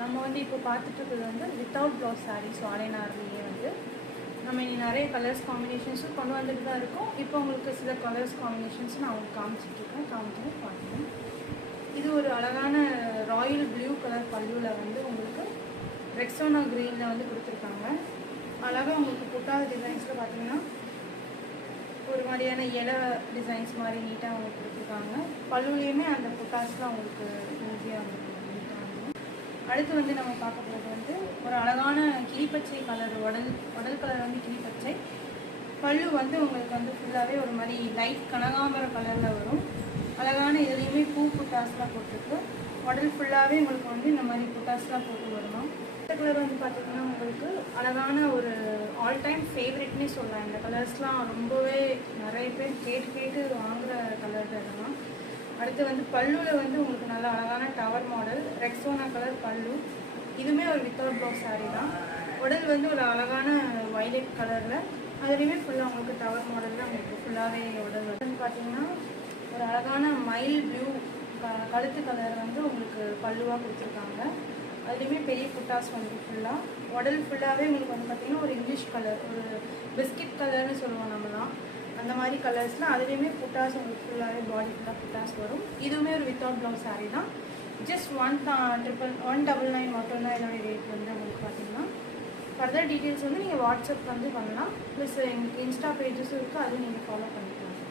நம்ம வந்து இப்போ பார்த்துட்டு இருக்கிறது வந்து வித்தவுட் ப்ளவுஸ் சாரீ. ஸோ ஆலைநார்லேயே வந்து நம்ம இனி நிறைய கலர்ஸ் காம்பினேஷன்ஸும் கொண்டு வந்துட்டு தான் இருக்கோம். இப்போ உங்களுக்கு சில கலர்ஸ் காம்பினேஷன்ஸ் நான் உங்களுக்கு காமிச்சிட்ருக்கேன். பார்த்துக்கோங்க. இது ஒரு அழகான ராயல் ப்ளூ கலர் பல்லுவில் வந்து உங்களுக்கு ரெக்ஸோனா க்ரீனில் வந்து கொடுத்துருக்காங்க. அழகாக உங்களுக்கு புட்டாத டிசைன்ஸில் பார்த்தீங்கன்னா ஒரு மாதிரியான இலை டிசைன்ஸ் மாதிரி நீட்டாக அவங்களுக்கு கொடுத்துருக்காங்க. பல்லுலேயுமே அந்த புட்டாஸ்லாம் அவங்களுக்கு ஈஸியாக வந்து நீட்டாக. அடுத்து வந்து நம்ம பார்க்க போகிறது வந்து ஒரு அழகான கிளிப்பச்சை கலர், உடல் கலர் வந்து கிளிப்பச்சை. பல்லு வந்து உங்களுக்கு வந்து ஃபுல்லாகவே ஒரு மாதிரி லைட் கனகாம்பர கலரில் வரும். அழகான இதுலேயுமே பூ புட்டாஸ்லாம் போட்டிருக்கு. உடல் ஃபுல்லாகவே உங்களுக்கு வந்து இந்த மாதிரி புட்டாஸ்லாம் போட்டு வரணும். இந்த கலர் வந்து பார்த்திங்கன்னா உங்களுக்கு அழகான ஒரு ஆல் டைம் ஃபேவரெட்னே சொல்லலாம். இந்த கலர்ஸ்லாம் ரொம்பவே நிறைய பேர் கேட்டு வாங்குகிற கலர் இதெல்லாம். அடுத்து வந்து பல்லுவில் வந்து உங்களுக்கு நல்ல அழகான டவர் மாடல் ரெக்ஸோனா கலர் பல்லு. இதுவுமே ஒரு வித்தவுட் ப்ளவுஸ் சாரீ தான். உடல் வந்து ஒரு அழகான வைலட் கலரில், அதுலேயுமே ஃபுல்லாக உங்களுக்கு டவர் மாடலில் உங்களுக்கு ஃபுல்லாகவே உடல் வந்து பார்த்திங்கன்னா ஒரு அழகான மைல் ப்ளூ கழுத்து கலர் வந்து உங்களுக்கு பல்லுவாக கொடுத்துருக்காங்க. அதுலேயுமே பெரிய புட்டாஸ் வந்து ஃபுல்லாக உடல் ஃபுல்லாகவே உங்களுக்கு வந்து பார்த்திங்கன்னா ஒரு இங்கிலீஷ் கலர், ஒரு பிஸ்கட் கலர்னு சொல்லுவோம் நம்மலாம், அந்த மாதிரி கலர்ஸில் அதுலேயுமே புட்டாஸ் உங்களுக்கு ஃபுல்லாகவே பாடி ஃபுல்லாக புட்டாஸ் வரும். இதுவுமே ஒரு வித்தவுட் ப்ளவுஸ் சாரீ தான். ஜஸ்ட் 199 மட்டும்தான் இதோடைய ரேட் வந்து உங்களுக்கு பார்த்திங்கன்னா. ஃபர்தர் டீட்டெயில்ஸ் வந்து நீங்கள் வாட்ஸ்அப் வந்து பண்ணலாம். ப்ளஸ் எங்களுக்கு இன்ஸ்டா பேஜஸும் இருக்குது, அதுவும் நீங்கள் ஃபாலோ பண்ணலாம்.